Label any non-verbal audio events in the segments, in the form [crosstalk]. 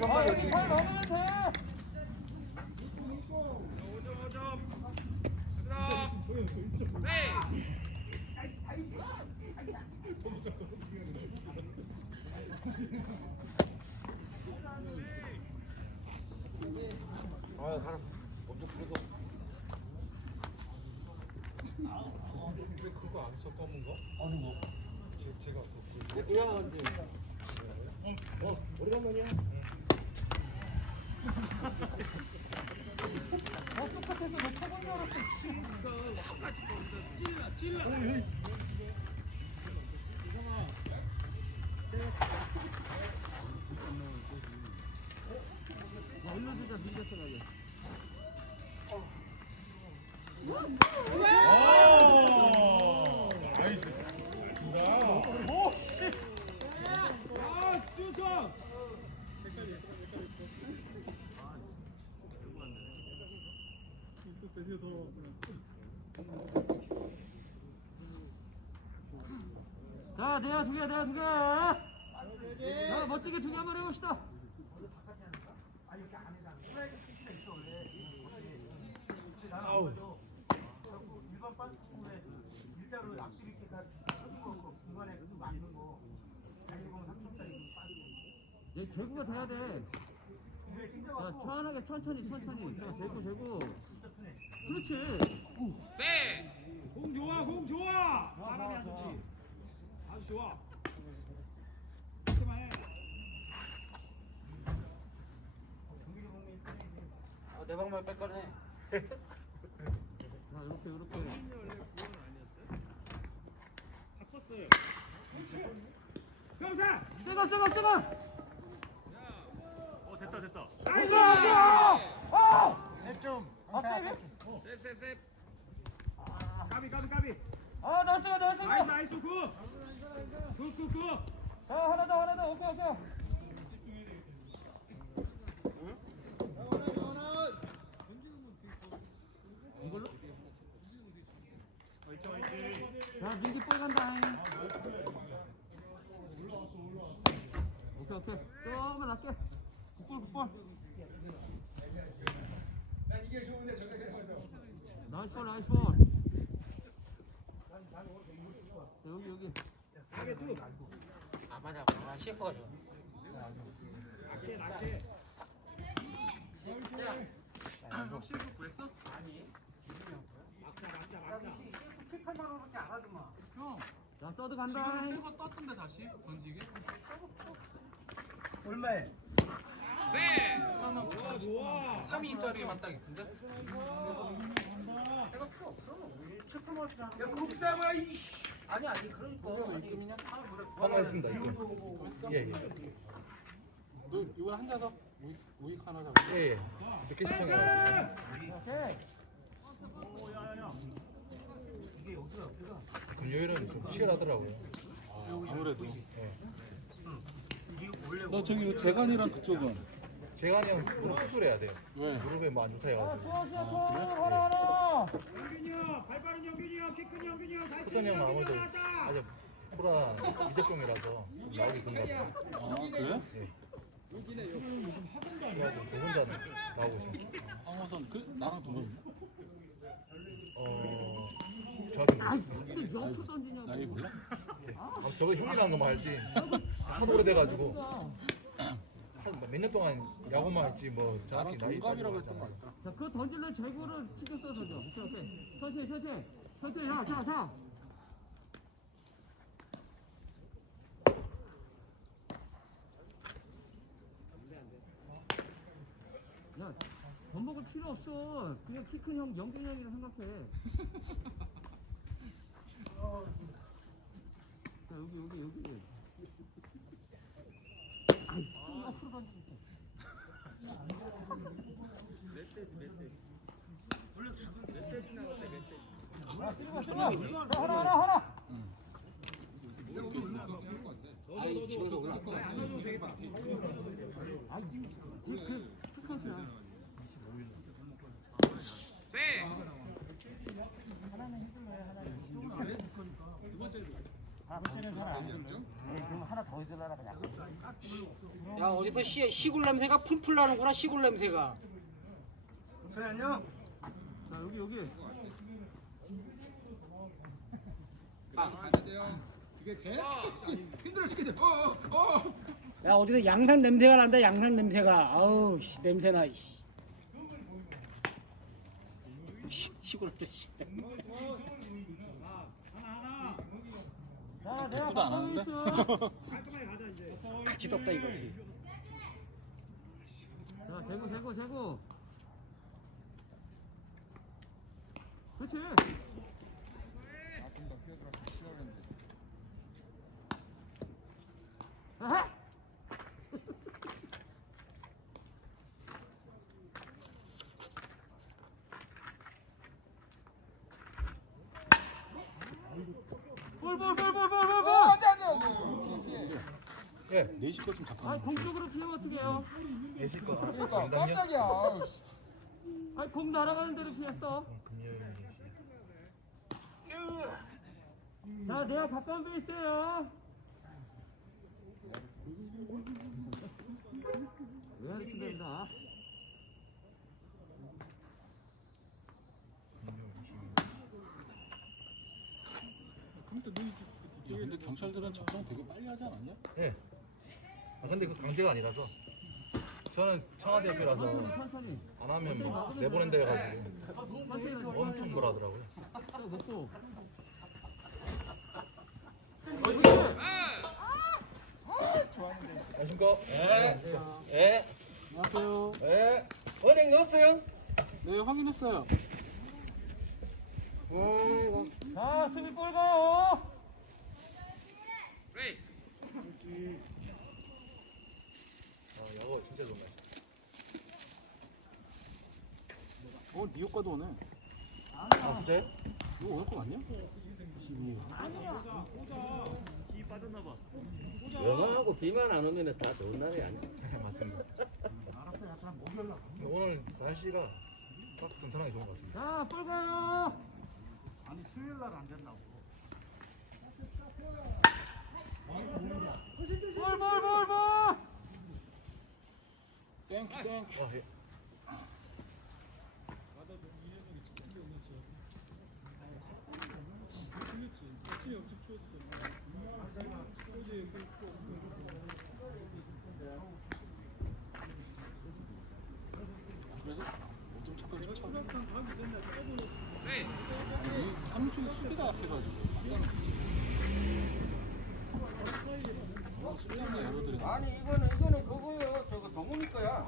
선발. 돼. 아, 사람 먼저 그래도. 왜 그거 안 써, 검은 거? 아니, 뭐. 제, 제가 또. 그, 그냥 chill. 자, 내가 두 개, 내가 두 개. 자, 멋지게 두 개 한번 해봅시다. 얘 재구가 돼야 돼. 자, 편하게 천천히, 천천히. 자, 재구, 재구. 그렇지. 공 좋아, 공 좋아. 사람이 안 좋지. 아주 좋아. 이렇게만 해. 아, 내 방만 뺄거네. 자, 이렇게, 이렇게. 바꿨어요. 경사. 세가, 세가, 세가. 어 됐다 됐다. 나이스! 아! 좀. 아, 세게? 까비 까비 까비. 아, 나이스, 나이스. 나이스 나이스 굿. 자, 하나 더, 하나 더. 오케이, 오케이. 자, 민기 볼 간다. 오케이, 오케이. 조금만 낮게. 굿볼, 굿볼. 나이스 볼, 나이스 볼. 자, 여기, 여기. 아, 맞아. 아, CF가 좋아. 낮게 낮게. 너 실버 구했어? 맞자 맞자 맞자. 형 자, 서드 간다. 지금 실버 떴던데 다시 던지게? 얼마에? 좋아 좋아. 3인짜리만 딱 있던데? 아니, 아니, 그러니까. 입금이냐? 방어했습니다, 입금. 예, 예. 너 이거 한 자석 우익, 우익 하나 잡아 예, 예. 늦게 시청해가지고. 금요일은 좀 치열하더라고요. 아무래도 예. 너 저기 재간이랑 그쪽은 재관이 형 무릎 수술해야 돼요. 왜? 무릎에 뭐 안 좋다 아, 해가지고. 토. 하나, 하나. 영균이 형, 발 빠른 영균이 형, 키큰 영균이 형, 잘 후선 치는 형 영균이 형 나왔다. 아주 프라 이적병이라서 나오기 봐요. 아 그래? 그래가지고 저 혼자 나오고 있습니다. 황호선 그 나랑 동갑이야? 어, 정확히 모르겠습니다. 근데 옆으로 던지냐고. 나이 몰라? 아, 저거 형이라는 것만 알지. 하도 오래돼가지고 몇 년 동안 야구만 했지 뭐 정확히 나이 동갑이라고 했던 거. 같다 자, 그 던질래 재고를 신경 써서 줘. 오케이, 오케이. 천천히, 천천히. 천천히, 자, 자, 자. 야, 돈 먹을 필요 없어. 그냥 키 큰 형, 영균이 형이라 생각해. [laughs] 자, 여기, 여기, 여기. 아이, 또 옆으로 던지고. 하나, 하나, 하나, 하나. 야 어디서 시, 시골 냄새가 풀풀 나는구나 시골 냄새가 자 여기 여기. 야 어디서 양산 냄새가 난다 양산 냄새가. 아우 씨 냄새나 씨. 시- 시골 아저씨. 자 내가 대꾸도 안 하는데? [laughs] 같이 덥다 이거지. 자 재고 재고 재고. 그렇지. 아하. 볼볼볼볼볼볼. 예. 4시 거좀 잠깐. 아, 공 쪽으로 피하면 어떡해요? 계실 거. 그러니까 깜짝이야. 아, 공 날아가는 대로 피했어. 자, 내가 가까운 데 있어요. 왜 이렇게 된다? 야, 근데 경찰들은 작성 되게 빨리 하지 않았냐? 예. 아 근데 그 강제가 아니라서 저는 청와대 옆이라서 천천히. 안 하면 뭐 내보낸다 해가지고 천천히. 엄청 뭐라 하더라고요. 먹고. 안녕하십니까? 예. 예. 안녕하세요. 예. 은행 넣었어요? 네, 확인했어요. 자, 수비 볼 가요. 아, 야구 진짜 좋네. 어, 니 효과도 오네. 아, 진짜요? 이거 오늘 거 아니야? 영하고 비만 안 오면 다 좋은 날이 아니야. 오늘 날씨가 딱 선선하게 좋은 것 같습니다. 자, 볼 가요. 볼, 볼, 볼, 볼. 땡큐, 땡큐. 아, 예. 그래서 좀 착각 좀 차. 이 삼촌 수비가 약해가지고. 어, 수비한테 열어드려. 아니 이거는 이거는 그거요. 저거 동훈이 거야.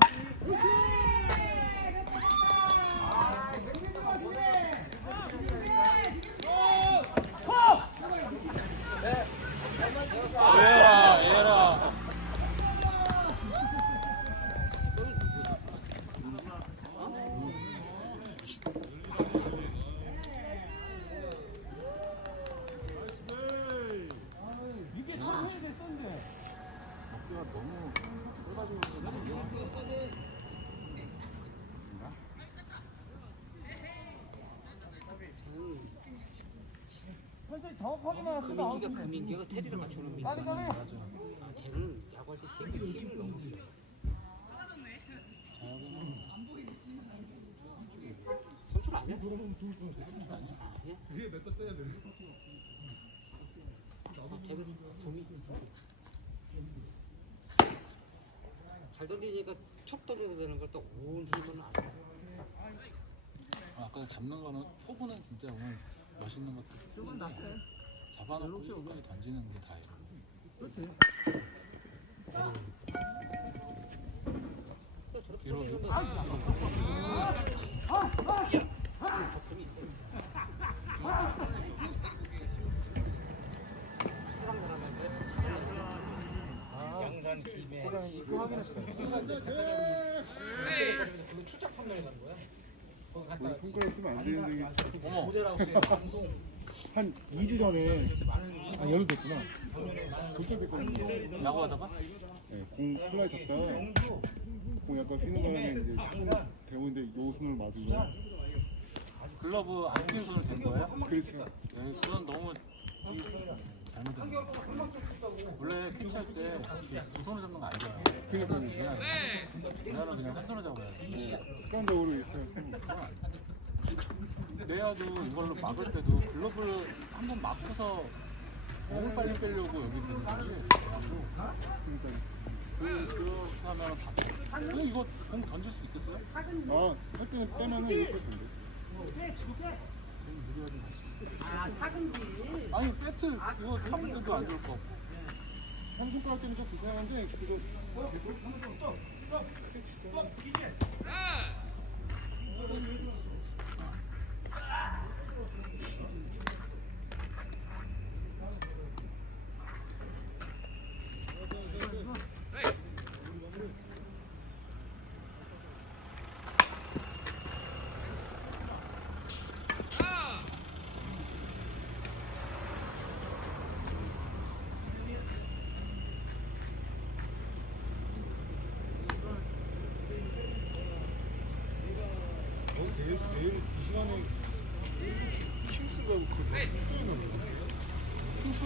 얘라, 얘라. 이게 천천히 됐었는데. 어깨가 너무 세가지고 그런가? 천천히 정확하게만 왔으면 아웃. 금인기가 금인기가 테리를 맞추는 민기가 까비, 까비. 아, 쟤는 야구할 때 힘이 힘이 너무 세 선출 아니야? 아니야? 위에 몇번 떼야 돼? 아, 걔는 좀이 잘 던지니까 툭 던져도 되는 걸또온 힘은 안 돼. 아, 아까 잡는 거는 포부는 진짜 오늘 멋있는 것도 조금 낫대. 잡아놓고 끝까지 던지는 게 다예요. 그렇지. 뒤로 양산 김에 거기 손가락 쓰면 안 되는데 어머, 한 2주 전에 아 열흘 됐구나 도착했거든요 야구하다가 네, 공 플라이 잡다가 공 약간 휘는 바람에 이제 손 대고인데 요 손을 맞으면 글러브 안 끼는 손을 댄 거예요? 그렇죠 네, 그건 너무 잘못된 거. 원래 캐치할 때 두 손을 잡는 거 아니잖아. 그냥 내가는 그냥 한 손을 잡아야 돼. 습관적으로 이렇게. 내야도 이걸로 막을 때도 글러브를 한번 막혀서 몸을 빨리 빼려고 여기 되는 거지. 내야도. 그러니까 그, 그렇게 하면 다쳐. 그냥 이거 공 던질 수 있겠어요? 아할 때는 빼면은 이렇게 된대. 좀 무리하지 마시. 아니 배트 이거 잡을 때도 안 좋을 것 같고. 한 손가락 때는 좀 불편한데 그래도 계속 내일 내일 이 시간에 킹스가 그 축구에 나오는 킹스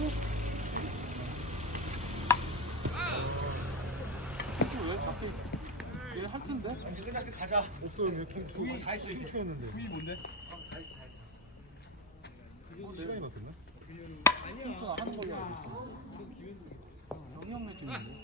왜 잡고 얘할 텐데? 이제 끝났으니 가자. 없어요 그냥 킹스 킹스였는데 그게 뭔데? 시간이 바뀌었나? 킹스 하는 걸로 알고 있어. 영영네 팀인데.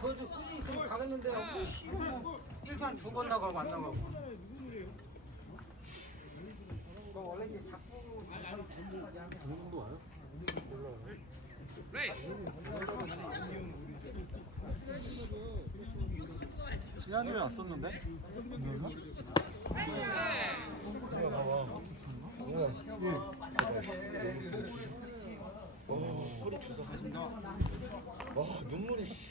좀 꾸준히 있으면 가겠는데 뭐 씨발 일도 한두 번 나가고 안 나가고 어느 정도 와요? 지난주에 왔었는데? 소리 주워 가신다. 와 눈물이 씨.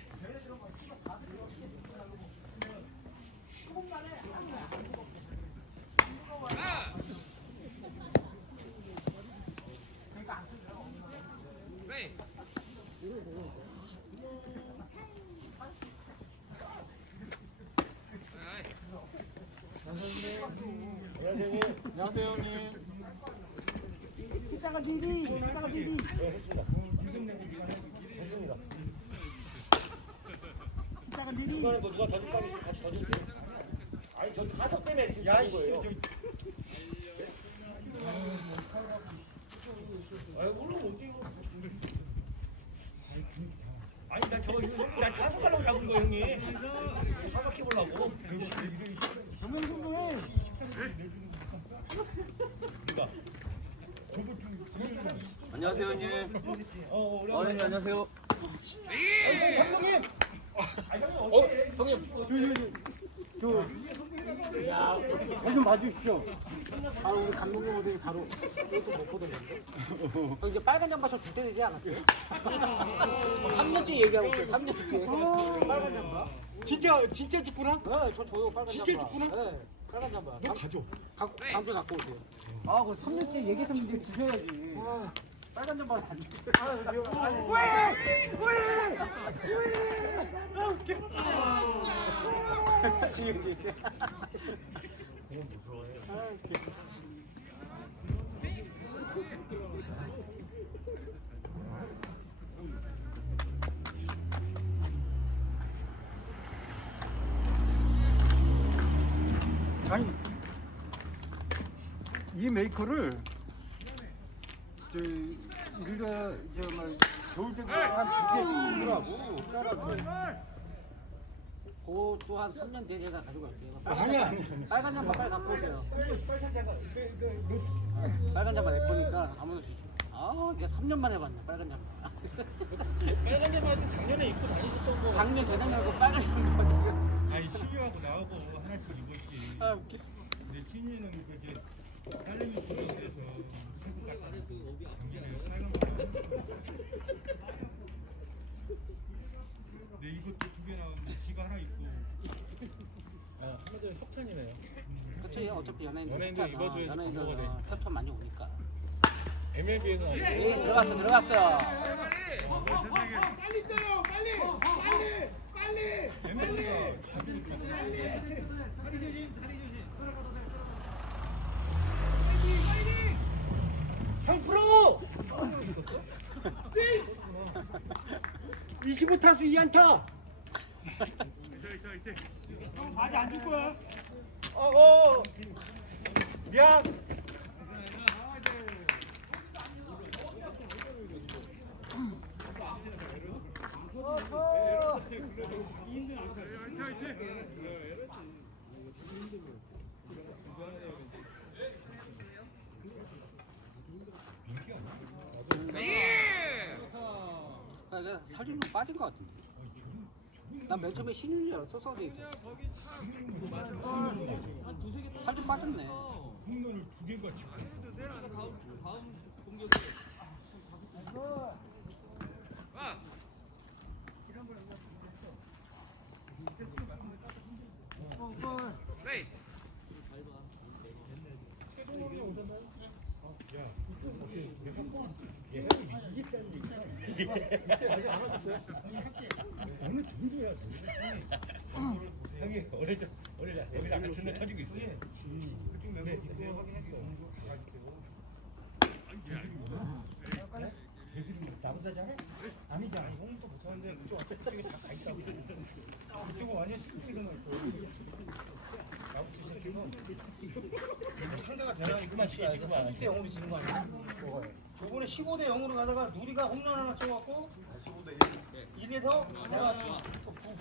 안녕하세요 형님. 이따가 디디 이따가 디디 이따가 디디 이거는 뭐 누가 던질 사람 있으면 같이 던져주세요. 아니 저 다섯 때문에 지금 잡은 거예요. 아유 물론 어디 아니 나 저거 이거 나 다섯 가려고 잡은 거 형님. 사각해 보려고. 조명승부해 안녕하세요 형님. 어 우리 어 형님 안녕하세요. 아니 감독님. 아 형님 어떻게? 형님. 좀 봐주십시오 바로 우리 감독님 오더니 바로 이것도 못 보던데 어, 이제 빨간 잠바 저줄 때 되지 않았어요? 3년째 얘기하고 있어요 3년째 빨간 잠바 진짜 진짜 죽구나? 네, 저 줘요 빨간 진짜 잠바 있구나? 네, 빨간 잠바 너 가져. 갖고 다음 주에 갖고 오세요. 아, 그 3년째 얘기했으면 이제 주셔야지. 빨간 잠바 안 줘. 아니 이 메이커를 저우 리가 저막 겨울 때도 한두개 주더라고 따라서 그것도 한 3년 뒤에 제가 가져갈게요. 아니야. 빨간 잠바 빨리 갖고 오세요. 빨간 잠바 내 거니까 아무도 주시죠. 아, 이게 3년 만에 봤네, 빨간 잠바. 빨간 잠바도 작년에 입고 다니셨던 거. 작년, 재작년하고 빨간 잠바 지금. 아니 신유하고 나하고 하나씩 입었지. 아, 웃겨. 근데 신유는 그 이제 딸 근데 이것도 두개 나왔는데 지가 하나 입고. 아 한마디로 협찬이네요. 그쵸, 어차피 연예인들. 연예인들 협찬, 입어줘야지 어, 연예인들 어, 협찬 많이 오니까. MLB에서 예, 들어갔어, 들어갔어. 빨리 떠요 빨리 빨리 빨리 다리 조심 다리 조심 형 프로! 25타수 2안타! 형 바지 안 줄 거야. 어어 미안 나, 나 살좀 빠진 것 같은데. 난 맨 처음에 신인 줄 알았어, 서울에 있어. 살좀 빠졌네. 홈런을 두 개가 치고 어느 정도야 형이 어제 저 어제 여기서 아까 전날 터지고 있어 그만 치야지 그만 10대 0으로 지는 거 아니야? 저번에 15대 0으로 가다가 누리가 홈런 하나 쳐갖고 1에서 내가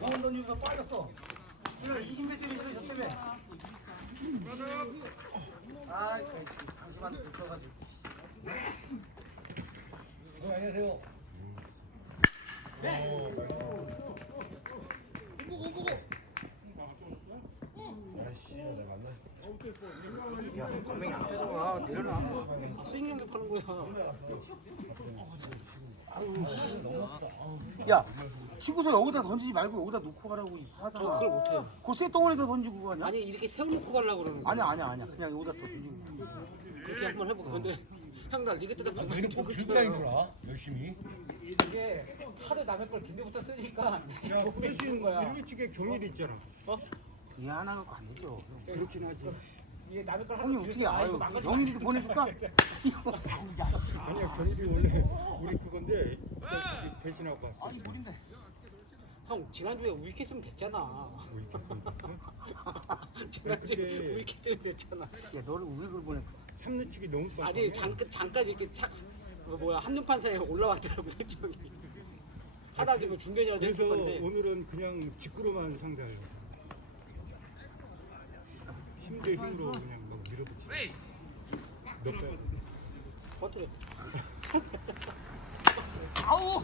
공원 던지면서 빠졌어. 그래 20몇 세미에서 저 때문에. 어, 안녕하세요 야, 분명히 안 빼들어가. 내려놔. 스윙 연습하는 거야. 아유, 씨. 야, 치고서 여기다 던지지 말고 여기다 놓고 가라고 하잖아. 저 그걸 못해. 고세 덩어리에다 던지고 가냐? 아니, 이렇게 세워놓고 가려고 그러는 거야. 아니야, 아니야, 아니야. 그냥 여기다 더 던지고. 그렇게 한번 해보고. 근데 형, 나 리그 때도 무슨 또 들고 다니더라 열심히 이게 하도 남의 걸 빈대부터 쓰니까 야 [laughs] 그러시는 거야 이렇게 경일이 있잖아 미안하고 안 되죠. 그렇긴 하지 이게 남의 걸 형이 어떻게 아유 영일이도 보내줄까? [laughs] 아니야 경일이 원래 우리 그건데 대신하고 갔어 아니 모른데. 형 지난주에 우익 했으면 됐잖아. 지난주에 그게- 우익 했으면 됐잖아. 야 너를 우익을 보냈. 3루 치기 너무 빨리 아니 잠깐 잠깐 이렇게 탁그 뭐야 한눈판 사이에 올라왔더라고 저기. 하다 지금 중견이라도 그래서 했을 건데. 오늘은 그냥 직구로만 상대해요 힘 대 힘으로 그냥 막 밀어붙이 몇 배. 어떻게? [laughs] 아우.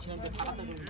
지난주에 다 갖다 줬는데.